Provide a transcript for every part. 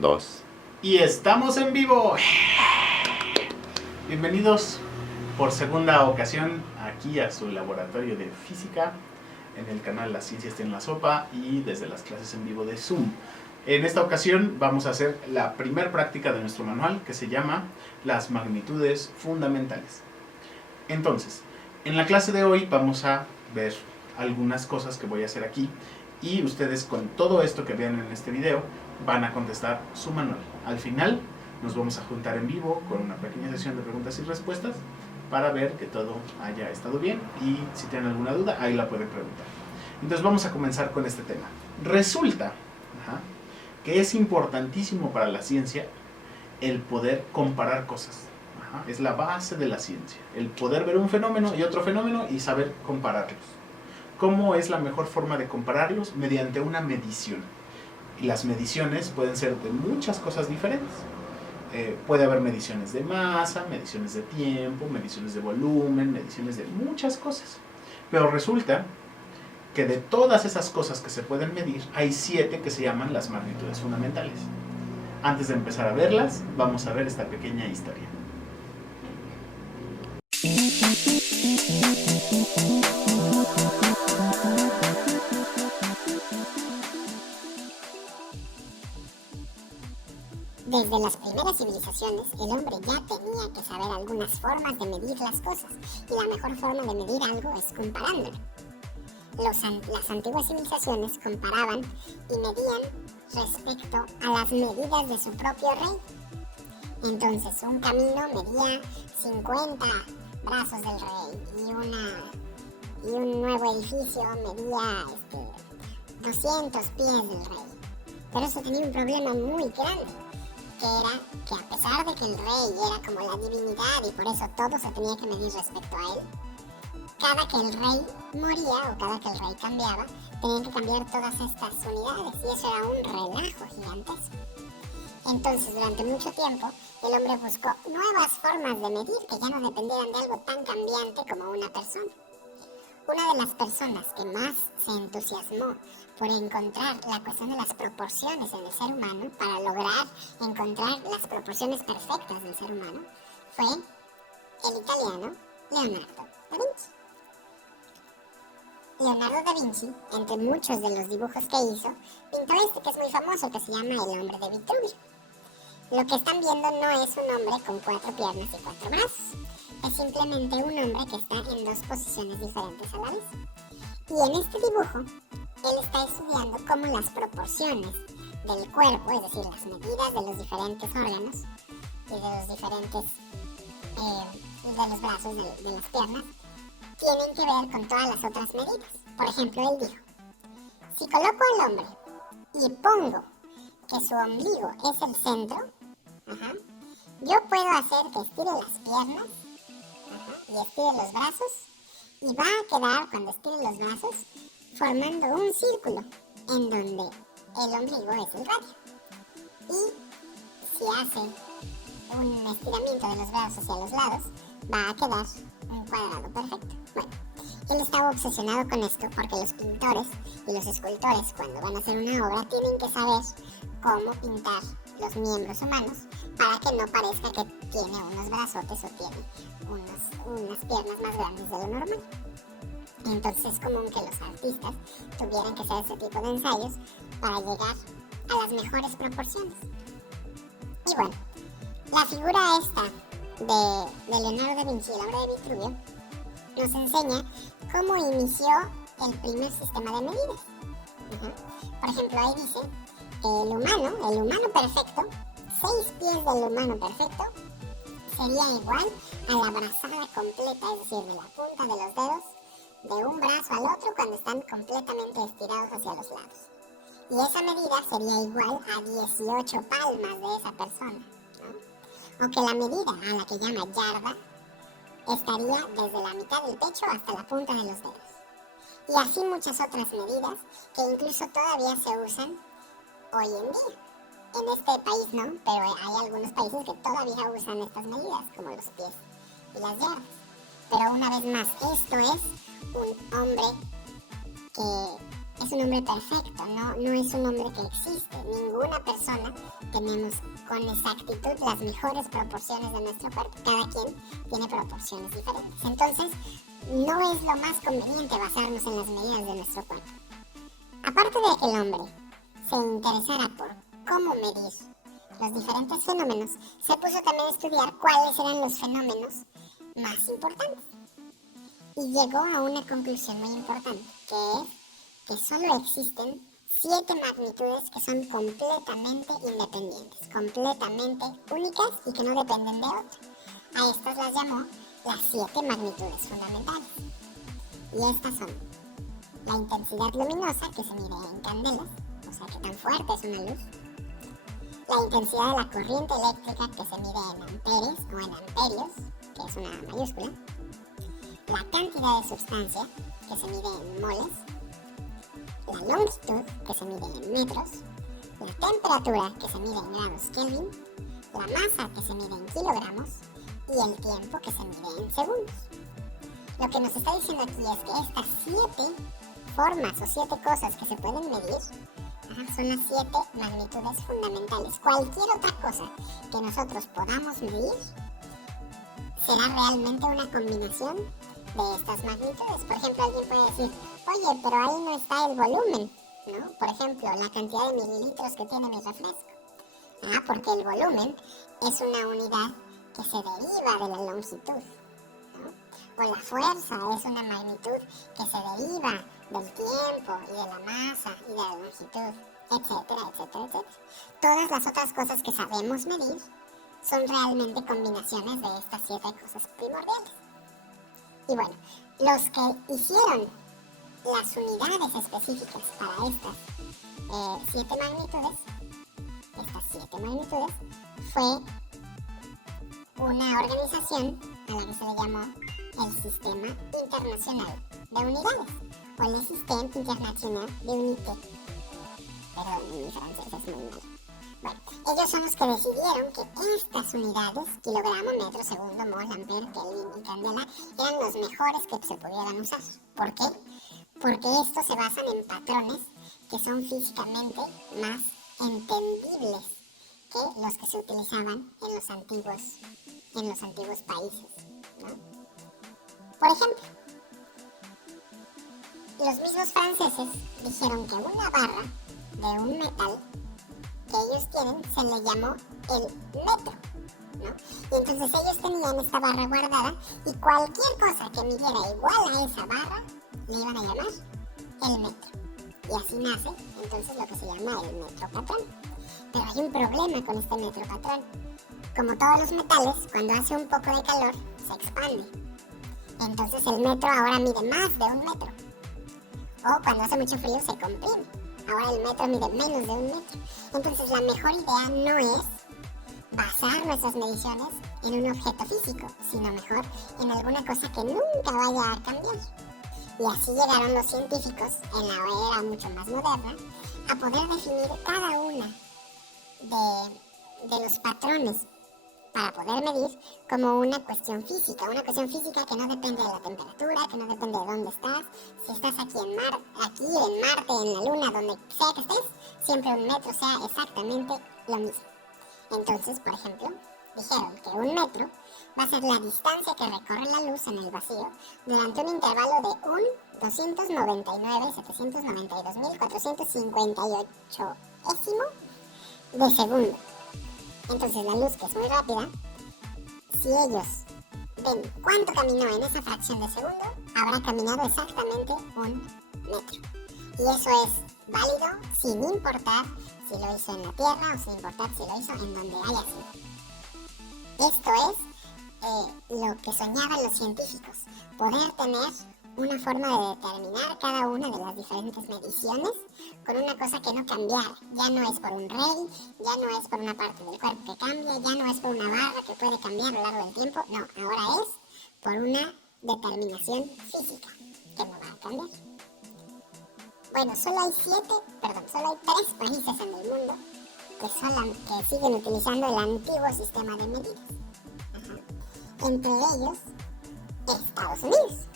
2. Y estamos en vivo. Bienvenidos por segunda ocasión aquí a su laboratorio de física en el canal La Ciencia está en la sopa y desde las clases en vivo de Zoom. En esta ocasión vamos a hacer la primer práctica de nuestro manual que se llama las magnitudes fundamentales. Entonces, en la clase de hoy vamos a ver algunas cosas que voy a hacer aquí y ustedes con todo esto que vean en este video van a contestar su manual. Al final nos vamos a juntar en vivo con una pequeña sesión de preguntas y respuestas para ver que todo haya estado bien y si tienen alguna duda ahí la pueden preguntar. Entonces vamos a comenzar con este tema. Resulta que es importantísimo para la ciencia el poder comparar cosas. Es la base de la ciencia, el poder ver un fenómeno y otro fenómeno y saber compararlos. ¿Cómo es la mejor forma de compararlos? Mediante una medición. Y las mediciones pueden ser de muchas cosas diferentes. Puede haber mediciones de masa, mediciones de tiempo, mediciones de volumen, mediciones de muchas cosas. Pero resulta que de todas esas cosas que se pueden medir, hay 7 que se llaman las magnitudes fundamentales. Antes de empezar a verlas, vamos a ver esta pequeña historia. Desde las primeras civilizaciones, el hombre ya tenía que saber algunas formas de medir las cosas, y la mejor forma de medir algo es comparándolo. Las antiguas civilizaciones comparaban y medían respecto a las medidas de su propio rey. Entonces, un camino medía 50 brazos del rey y un nuevo edificio medía 200 pies del rey. Pero eso tenía un problema muy grande, que era que a pesar de que el rey era como la divinidad y por eso todo se tenía que medir respecto a él, cada que el rey moría o cada que el rey cambiaba, tenían que cambiar todas estas unidades y eso era un relajo gigantesco. Entonces, durante mucho tiempo, el hombre buscó nuevas formas de medir que ya no dependieran de algo tan cambiante como una persona. Una de las personas que más se entusiasmó por encontrar la cuestión de las proporciones en el ser humano, para lograr encontrar las proporciones perfectas del ser humano, fue el italiano Leonardo da Vinci. Leonardo da Vinci, entre muchos de los dibujos que hizo, pintó este que es muy famoso, que se llama El hombre de Vitruvio. Lo que están viendo no es un hombre con 4 piernas y 4 brazos, es simplemente un hombre que está en 2 posiciones diferentes a la vez. Y en este dibujo, él está estudiando cómo las proporciones del cuerpo, es decir, las medidas de los diferentes órganos y de los diferentes, de los brazos, de las piernas, tienen que ver con todas las otras medidas. Por ejemplo, él dijo, si coloco al hombre y pongo que su ombligo es el centro, yo puedo hacer que estire las piernas y estire los brazos y va a quedar, cuando estire los brazos, formando un círculo en donde el ombligo es el radio. Y si hace un estiramiento de los brazos hacia los lados, va a quedar un cuadrado perfecto. Bueno, él estaba obsesionado con esto porque los pintores y los escultores, cuando van a hacer una obra, tienen que saber cómo pintar los miembros humanos para que no parezca que tiene unos brazotes o tiene unas piernas más grandes de lo normal. Entonces es común que los artistas tuvieran que hacer ese tipo de ensayos para llegar a las mejores proporciones. Y bueno, la figura esta de Leonardo da Vinci, el hombre de Vitruvio, nos enseña cómo inició el primer sistema de medidas. Por ejemplo, ahí dice que el humano perfecto, 6 pies del humano perfecto, sería igual a la brazada completa, es decir, de la punta de los dedos de un brazo al otro cuando están completamente estirados hacia los lados. Y esa medida sería igual a 18 palmas de esa persona, ¿no? O que la medida a la que llama yarda estaría desde la mitad del pecho hasta la punta de los dedos. Y así muchas otras medidas que incluso todavía se usan hoy en día. En este país no, pero hay algunos países que todavía usan estas medidas, como los pies y las yardas. Pero una vez más, esto es un hombre que es un nombre perfecto, no es un nombre que existe. Ninguna persona tenemos con exactitud las mejores proporciones de nuestro cuerpo. Cada quien tiene proporciones diferentes. Entonces, no es lo más conveniente basarnos en las medidas de nuestro cuerpo. Aparte de que el hombre se interesara por cómo medir los diferentes fenómenos, se puso también a estudiar cuáles eran los fenómenos más importantes. Y llegó a una conclusión muy importante, que es que solo existen 7 magnitudes que son completamente independientes, completamente únicas y que no dependen de otra. A estas las llamó las 7 magnitudes fundamentales. Y estas son la intensidad luminosa, que se mide en candelas, o sea que tan fuerte es una luz. La intensidad de la corriente eléctrica, que se mide en amperes o en amperios, que es una mayúscula. La cantidad de sustancia, que se mide en moles. La longitud, que se mide en metros. La temperatura, que se mide en grados Kelvin. La masa, que se mide en kilogramos. Y el tiempo, que se mide en segundos. Lo que nos está diciendo aquí es que estas 7 formas o 7 cosas que se pueden medir son las 7 magnitudes fundamentales. Cualquier otra cosa que nosotros podamos medir será realmente una combinación de estas magnitudes. Por ejemplo, alguien puede decir, oye, pero ahí no está el volumen, ¿no? Por ejemplo, la cantidad de mililitros que tiene mi refresco. Porque el volumen es una unidad que se deriva de la longitud, ¿no? O la fuerza es una magnitud que se deriva del tiempo y de la masa y de la longitud, etcétera, etcétera, etcétera. Todas las otras cosas que sabemos medir son realmente combinaciones de estas 7 cosas primordiales. Y bueno, los que hicieron las unidades específicas para estas 7 magnitudes, fue una organización a la que se le llamó el Sistema Internacional de Unidades, o el Système International de Unités. Perdón, mi francés es muy malo. Bueno, ellos son los que decidieron que estas unidades, kilogramo, metro, segundo, mol, ampere, kelvin y candela, eran los mejores que se pudieran usar. ¿Por qué? Porque estos se basan en patrones que son físicamente más entendibles que los que se utilizaban en los antiguos países, ¿no? Por ejemplo, los mismos franceses dijeron que una barra de un metal que ellos tienen se le llamó el metro, ¿no? Y entonces ellos tenían esta barra guardada y cualquier cosa que midiera igual a esa barra le iban a llamar el metro. Y así nace entonces lo que se llama el metro patrón. Pero hay un problema con este metro patrón. Como todos los metales, cuando hace un poco de calor se expande. Entonces el metro ahora mide más de un metro. O cuando hace mucho frío se comprime. Ahora el metro mide menos de un metro. Entonces la mejor idea no es basar nuestras mediciones en un objeto físico, sino mejor en alguna cosa que nunca vaya a cambiar. Y así llegaron los científicos, en la era mucho más moderna, a poder definir cada una de los patrones para poder medir como una cuestión física que no depende de la temperatura, que no depende de dónde estás. Si estás aquí en Marte, en la Luna, donde sea que estés, siempre un metro sea exactamente lo mismo. Entonces, por ejemplo, dijeron que un metro va a ser la distancia que recorre la luz en el vacío durante un intervalo de 299.792.458 de segundo. Entonces la luz, que es muy rápida, si ellos ven cuánto caminó en esa fracción de segundo, habrá caminado exactamente un metro. Y eso es válido sin importar si lo hizo en la Tierra o sin importar si lo hizo en donde haya sido. Esto es lo que soñaban los científicos, poder tener una forma de determinar cada una de las diferentes mediciones con una cosa que no cambiara. Ya no es por un rey, ya no es por una parte del cuerpo que cambia, ya no es por una barra que puede cambiar a lo largo del tiempo. No, ahora es por una determinación física que no va a cambiar. Bueno, solo hay 3 países en el mundo que siguen utilizando el antiguo sistema de medidas. Entre ellos, Estados Unidos.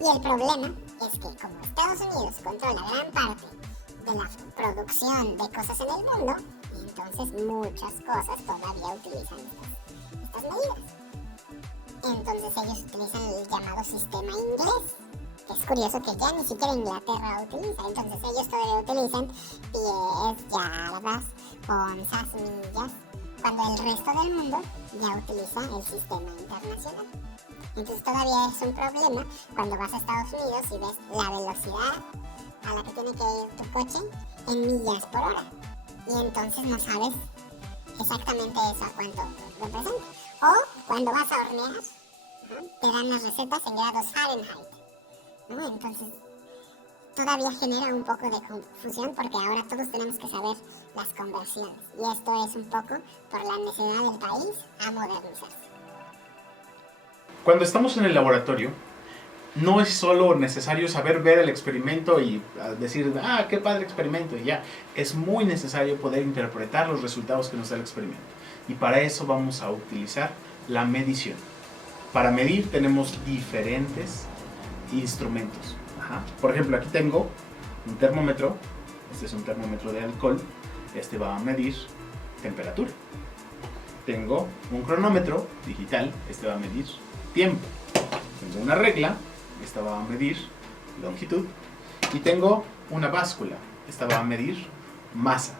Y el problema es que como Estados Unidos controla gran parte de la producción de cosas en el mundo, entonces muchas cosas todavía utilizan estas medidas. Entonces ellos utilizan el llamado sistema inglés. Es curioso que ya ni siquiera Inglaterra utiliza, entonces ellos todavía utilizan pies, yardas, onzas, millas, cuando el resto del mundo ya utiliza el sistema internacional. Entonces todavía es un problema cuando vas a Estados Unidos y ves la velocidad a la que tiene que ir tu coche en millas por hora. Y entonces no sabes exactamente eso a cuánto representa. O cuando vas a hornear, ¿no?, te dan las recetas en grados Fahrenheit, ¿no? Entonces todavía genera un poco de confusión porque ahora todos tenemos que saber las conversiones. Y esto es un poco por la necesidad del país a modernizarse. Cuando estamos en el laboratorio, no es solo necesario saber ver el experimento y decir, ah, qué padre experimento, y ya. Es muy necesario poder interpretar los resultados que nos da el experimento. Y para eso vamos a utilizar la medición. Para medir tenemos diferentes instrumentos. Por ejemplo, aquí tengo un termómetro. Este es un termómetro de alcohol. Este va a medir temperatura. Tengo un cronómetro digital. Este va a medir tiempo. Tengo una regla. Esta va a medir longitud. Y tengo una báscula. Esta va a medir masa.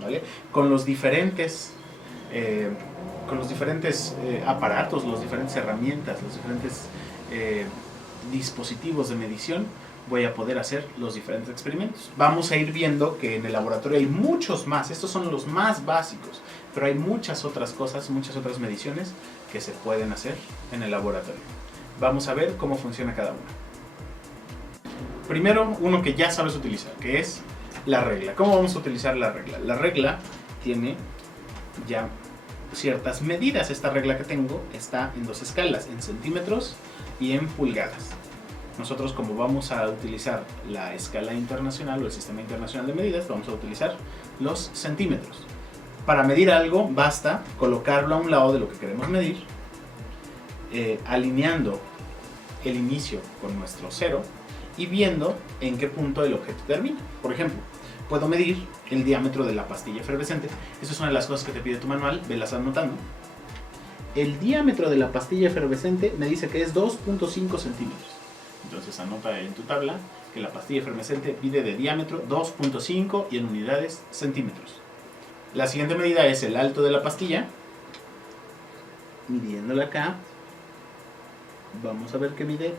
¿Vale? Con los diferentes aparatos, las diferentes herramientas, los diferentes dispositivos de medición, voy a poder hacer los diferentes experimentos. Vamos a ir viendo que en el laboratorio hay muchos más. Estos son los más básicos, pero hay muchas otras cosas, muchas otras mediciones que se pueden hacer en el laboratorio. Vamos a ver cómo funciona cada uno. Primero, uno que ya sabes utilizar, que es la regla. ¿Cómo vamos a utilizar la regla? La regla tiene ya ciertas medidas. Esta regla que tengo está en dos escalas, en centímetros y en pulgadas. Nosotros, como vamos a utilizar la escala internacional o el sistema internacional de medidas, vamos a utilizar los centímetros. Para medir algo basta colocarlo a un lado de lo que queremos medir, alineando el inicio con nuestro cero y viendo en qué punto el objeto termina. Por ejemplo, puedo medir el diámetro de la pastilla efervescente. Esa es una de las cosas que te pide tu manual, velas anotando. El diámetro de la pastilla efervescente me dice que es 2.5 centímetros. Entonces anota en tu tabla que la pastilla efervescente mide de diámetro 2.5 y en unidades centímetros. La siguiente medida es el alto de la pastilla. Midiéndola acá, vamos a ver que mide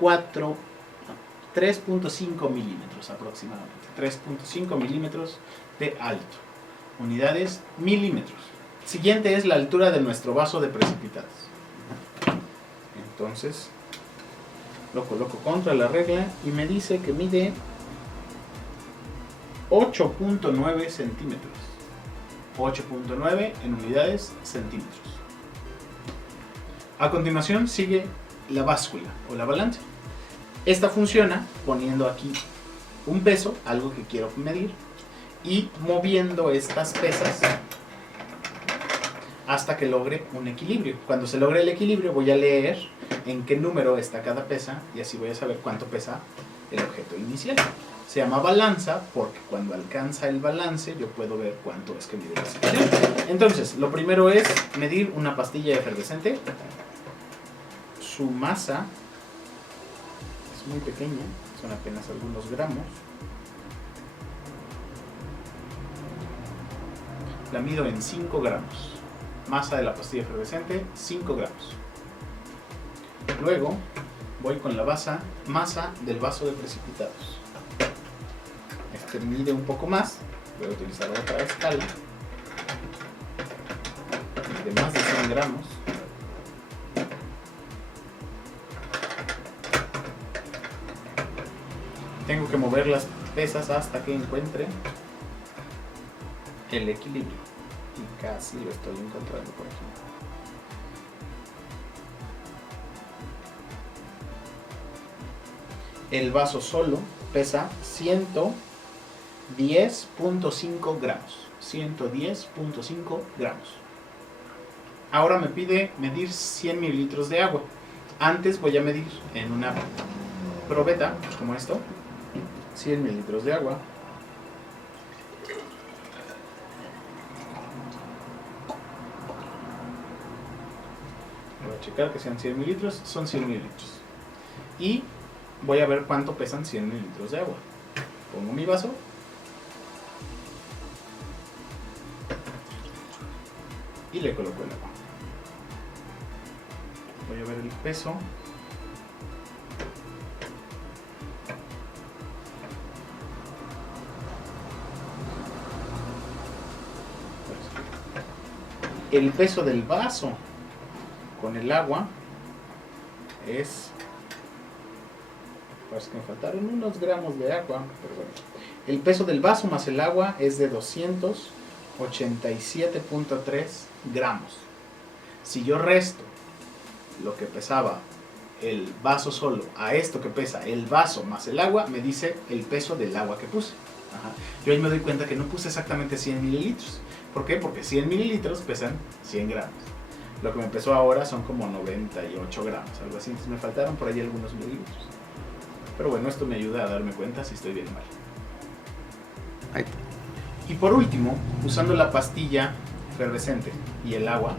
3.5 milímetros aproximadamente. 3.5 milímetros de alto. Unidades milímetros. Siguiente es la altura de nuestro vaso de precipitados. Entonces lo coloco contra la regla y me dice que mide 8.9 centímetros. 8.9 en unidades centímetros. A continuación sigue la báscula o la balanza. Esta funciona poniendo aquí un peso, algo que quiero medir, y moviendo estas pesas hasta que logre un equilibrio. Cuando se logre el equilibrio voy a leer en qué número está cada pesa y así voy a saber cuánto pesa el objeto inicial. Se llama balanza porque cuando alcanza el balance yo puedo ver cuánto es que mide la situación. Entonces, lo primero es medir una pastilla efervescente. Su masa es muy pequeña, son apenas algunos gramos. La mido en 5 gramos. Masa de la pastilla efervescente, 5 gramos. Luego voy con la masa del vaso de precipitados. Este mide un poco más. Voy a utilizar otra escala de más de 100 gramos. Tengo que mover las pesas hasta que encuentre el equilibrio. Y casi lo estoy encontrando por aquí. El vaso solo pesa 110.5 gramos. 110.5 gramos. Ahora me pide medir 100 mililitros de agua. Antes voy a medir en una probeta, como esto, 100 mililitros de agua. Voy a checar que sean 100 mililitros, son 100 mililitros. Y voy a ver cuánto pesan 100 mililitros de agua. Pongo mi vaso. Y le coloco el agua. Voy a ver el peso. El peso del vaso con el agua es... Parece que me faltaron unos gramos de agua, pero bueno. El peso del vaso más el agua es de 287.3 gramos. Si yo resto lo que pesaba el vaso solo a esto que pesa el vaso más el agua, me dice el peso del agua que puse. Ajá. Yo ahí me doy cuenta que no puse exactamente 100 mililitros. ¿Por qué? Porque 100 mililitros pesan 100 gramos. Lo que me pesó ahora son como 98 gramos, algo así. Entonces me faltaron por ahí algunos mililitros. Pero bueno, esto me ayuda a darme cuenta si estoy bien o mal. Ahí. Y por último, usando la pastilla efervescente y el agua,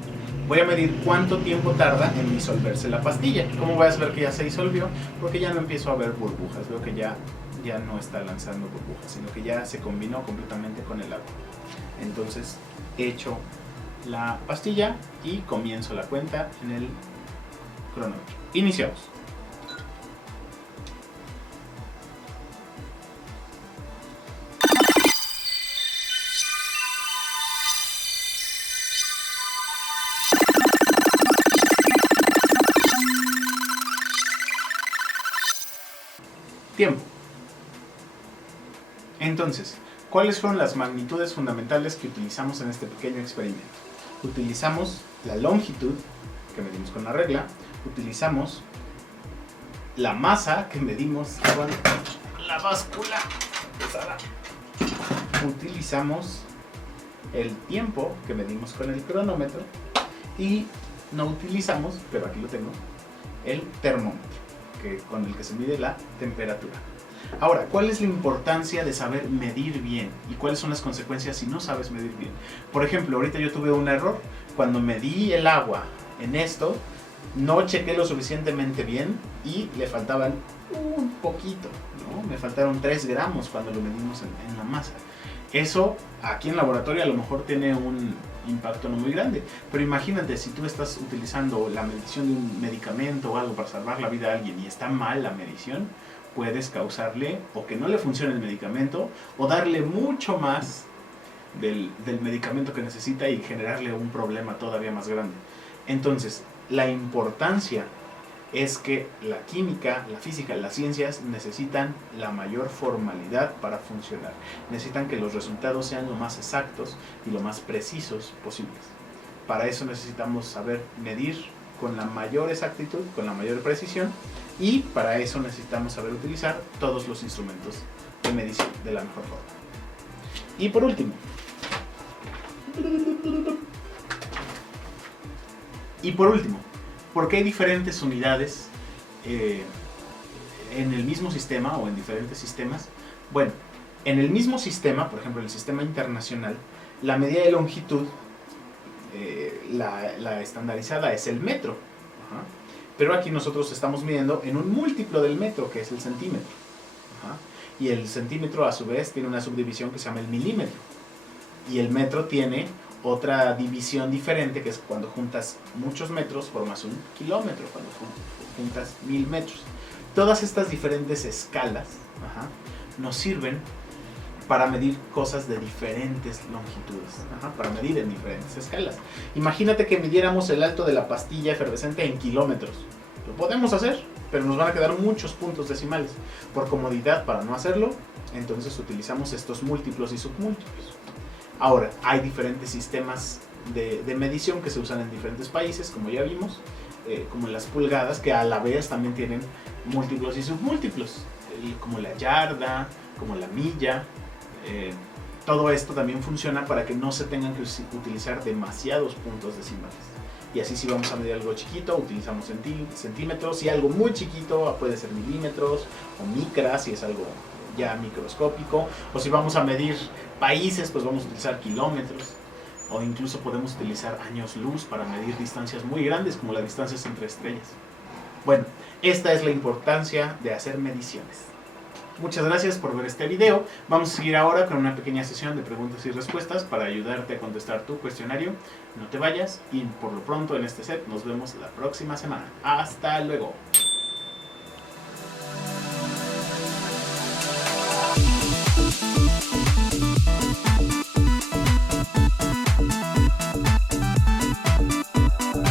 voy a medir cuánto tiempo tarda en disolverse la pastilla. ¿Cómo voy a saber que ya se disolvió? Porque ya no empiezo a ver burbujas. Veo que ya no está lanzando burbujas, sino que ya se combinó completamente con el agua. Entonces echo la pastilla y comienzo la cuenta en el cronómetro. Iniciamos. Tiempo. Entonces, ¿cuáles fueron las magnitudes fundamentales que utilizamos en este pequeño experimento? Utilizamos la longitud, que medimos con la regla, utilizamos la masa, que medimos con la báscula pesada, utilizamos el tiempo, que medimos con el cronómetro, y no utilizamos, pero aquí lo tengo, el termómetro, con el que se mide la temperatura. Ahora, ¿cuál es la importancia de saber medir bien? ¿Y cuáles son las consecuencias si no sabes medir bien? Por ejemplo, ahorita yo tuve un error. Cuando medí el agua en esto, no chequé lo suficientemente bien y le faltaban un poquito, ¿no? Me faltaron 3 gramos cuando lo medimos en la masa. Eso aquí en laboratorio a lo mejor tiene un impacto no muy grande, pero imagínate si tú estás utilizando la medición de un medicamento o algo para salvar la vida a alguien y está mal la medición, puedes causarle o que no le funcione el medicamento o darle mucho más del medicamento que necesita y generarle un problema todavía más grande. Entonces, la importancia es que la química, la física, las ciencias necesitan la mayor formalidad para funcionar. Necesitan que los resultados sean lo más exactos y lo más precisos posibles. Para eso necesitamos saber medir con la mayor exactitud, con la mayor precisión, y para eso necesitamos saber utilizar todos los instrumentos de medición de la mejor forma. Y por último, ¿por qué hay diferentes unidades en el mismo sistema o en diferentes sistemas? Bueno, en el mismo sistema, por ejemplo, en el sistema internacional, la medida de longitud, la estandarizada es el metro. Ajá. Pero aquí nosotros estamos midiendo en un múltiplo del metro, que es el centímetro. Ajá. Y el centímetro, a su vez, tiene una subdivisión que se llama el milímetro. Y el metro tiene otra división diferente, que es cuando juntas muchos metros formas un kilómetro, cuando juntas 1000 metros. Todas estas diferentes escalas, ajá, nos sirven para medir cosas de diferentes longitudes, ajá, para medir en diferentes escalas. Imagínate que midiéramos el alto de la pastilla efervescente en kilómetros. Lo podemos hacer, pero nos van a quedar muchos puntos decimales. Por comodidad, para no hacerlo, entonces utilizamos estos múltiplos y submúltiplos. Ahora, hay diferentes sistemas de medición que se usan en diferentes países, como ya vimos, como las pulgadas, que a la vez también tienen múltiplos y submúltiplos, como la yarda, como la milla. Todo esto también funciona para que no se tengan que utilizar demasiados puntos decimales. Y así si vamos a medir algo chiquito, utilizamos centímetros. Si algo muy chiquito, puede ser milímetros o micras, si es algo ya microscópico. O si vamos a medir países, pues vamos a utilizar kilómetros. O incluso podemos utilizar años luz para medir distancias muy grandes, como las distancias entre estrellas. Bueno, esta es la importancia de hacer mediciones. Muchas gracias por ver este video. Vamos a seguir ahora con una pequeña sesión de preguntas y respuestas para ayudarte a contestar tu cuestionario. No te vayas y por lo pronto en este set nos vemos la próxima semana. Hasta luego.